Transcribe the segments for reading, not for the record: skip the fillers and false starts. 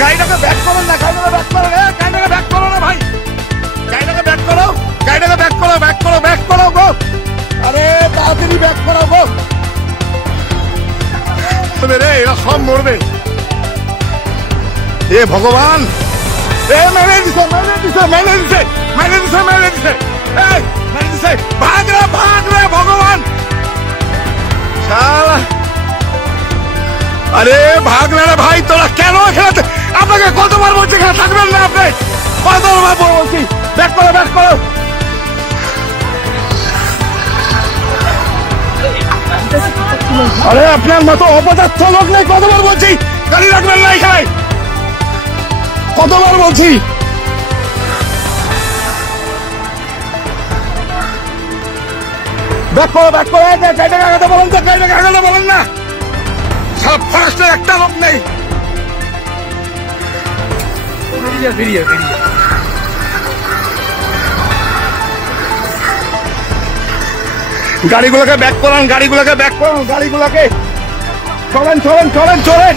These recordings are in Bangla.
গাড়িটাকে ব্যাক করো না, গাড়িটাকে ব্যাক করো না, গাড়িটাকে ব্যাক করো না ভাই, গাড়িটাকে ব্যাক করো, গাড়িটাকে ব্যাক করো, ব্যাক করো, ব্যাক করো গো। আরে তাড়াতাড়ি ব্যাক করো গো। রে এরা সব মরবে। এ ভগবান, এ মেরে দিছে, মেরে দিছে, মেরে দিছে, মেরে দিছে, মেরে দিছে, এই মেরে দিছে। ভাগ রে ভগবান। শালা, আরে ভাগ না রে ভাই, তোরা কেন এখানে? আপনাকে কতবার বলছি এখানে থাকবেন না, আপনি কতবার বলছি ব্যাক করো, ব্যাক করো। আরে আপনার মতো অপদার্থ লোক নেই, কতবার বলছি গাড়ি রাখবেন না এখানে, কতবার বলছি। ব্যাক করো, ব্যাক করো, গাড়িটাকে আগাতে বলেন তো, গাড়িটাকে আগাতে বলেন না। সব ফার্স্টের একটা লোক নেই। গাড়িগুলোকে ব্যাক করান, গাড়িগুলোকে ব্যাক করান, গাড়িগুলোকে চলেন, চলেন, চলেন, চলেন,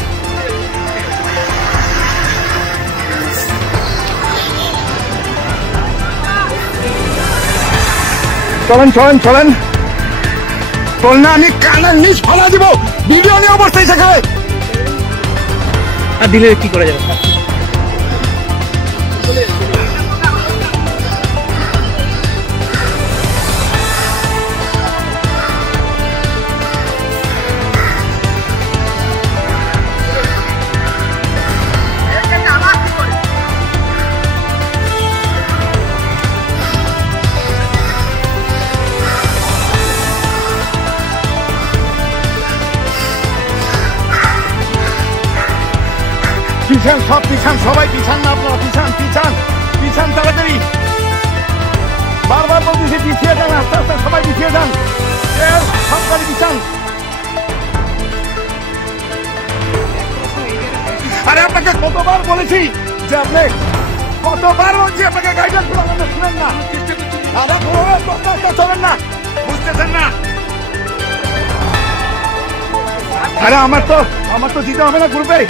চলেন, চলেন, চলেন, চল না, আমি কানের নিচ ফালা দিব, ভিডিও নিয়ে অবস্থায় সেখানে। আর দিলে কি করা যাবে? পিছান, সব পিছান, সবাই পিছান না, আপনারা পিছান, পিছান, পিছান তাড়াতাড়ি। বারবার বলতেছি পিছিয়ে যান, আস্তে আস্তে সবাই পিছিয়ে যান, সব গাড়ি পিছান। আরে আপনাকে কতবার বলেছি যে আপনি, কতবার বলছি আপনাকে গাড়িটা শুনেন না, চলেন না, বুঝতেছেন না। আরে আমার তো দিতে হবে না গ্রুপে।